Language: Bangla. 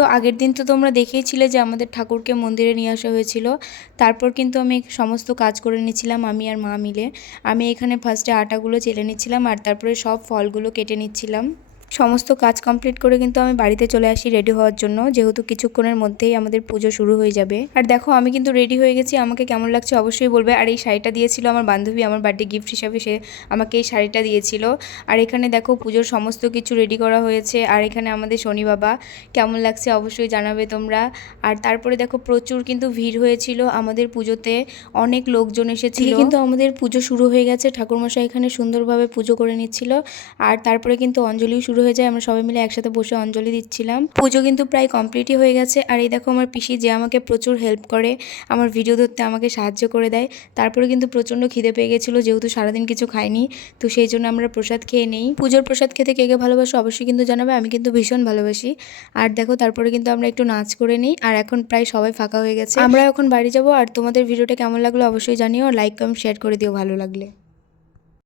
তো আগের দিন তো তোমরা দেখেইছিলে যে আমাদের ঠাকুরকে মন্দিরে নিয়ে আসা হয়েছিল। তারপর কিন্তু আমি সমস্ত কাজ করে নিচ্ছিলাম আমি আর মা মিলে। আমি এখানে ফার্স্টে আটাগুলো চেলে নিচ্ছিলাম আর তারপরে সব ফলগুলো কেটে নিচ্ছিলাম। সমস্ত কাজ কমপ্লিট করে কিন্তু আমি বাড়িতে চলে আসি রেডি হওয়ার জন্য, যেহেতু কিছুক্ষণের মধ্যেই আমাদের পুজো শুরু হয়ে যাবে। আর দেখো আমি কিন্তু রেডি হয়ে গেছি, আমাকে কেমন লাগছে অবশ্যই বলবে। আর এই শাড়িটা দিয়েছিল আমার বান্ধবী, আমার বার্থডে গিফট হিসাবে সে আমাকে এই শাড়িটা দিয়েছিল। আর এখানে দেখো পুজোর সমস্ত কিছু রেডি করা হয়েছে। আর এখানে আমাদের শনি বাবা, কেমন লাগছে অবশ্যই জানাবে তোমরা। আর তারপরে দেখো প্রচুর কিন্তু ভিড় হয়েছিল আমাদের পুজোতে, অনেক লোকজন এসেছিল। কিন্তু আমাদের পুজো শুরু হয়ে গেছে, ঠাকুরমশাই এখানে সুন্দরভাবে পুজো করে নিচ্ছিল। আর তারপরে কিন্তু অঞ্জলিও শুরু হয়ে যায়, আমরা সবাই মিলে একসাথে বসে অঞ্জলি দিচ্ছিলাম। পুজো কিন্তু প্রায় কমপ্লিটই হয়ে গেছে। আর এই দেখো আমার পিসি, যে আমাকে প্রচুর হেল্প করে, আমার ভিডিও ধরতে আমাকে সাহায্য করে দেয়। তারপরে কিন্তু প্রচণ্ড খিদে পেয়ে গেছিলো, যেহেতু সারাদিন কিছু খাইনি, তো সেই জন্য আমরা প্রসাদ খেয়ে নেই। পুজোর প্রসাদ খেতে কে কে ভালোবাসো অবশ্যই কিন্তু জানাবে, আমি কিন্তু ভীষণ ভালোবাসি। আর দেখো তারপরে কিন্তু আমরা একটু নাচ করে নিই। আর এখন প্রায় সবাই ফাঁকা হয়ে গেছে, আমরা এখন বাড়ি যাবো। আর তোমাদের ভিডিওটা কেমন লাগলো অবশ্যই জানিও, লাইক কমেন্ট শেয়ার করে দিও ভালো লাগলে।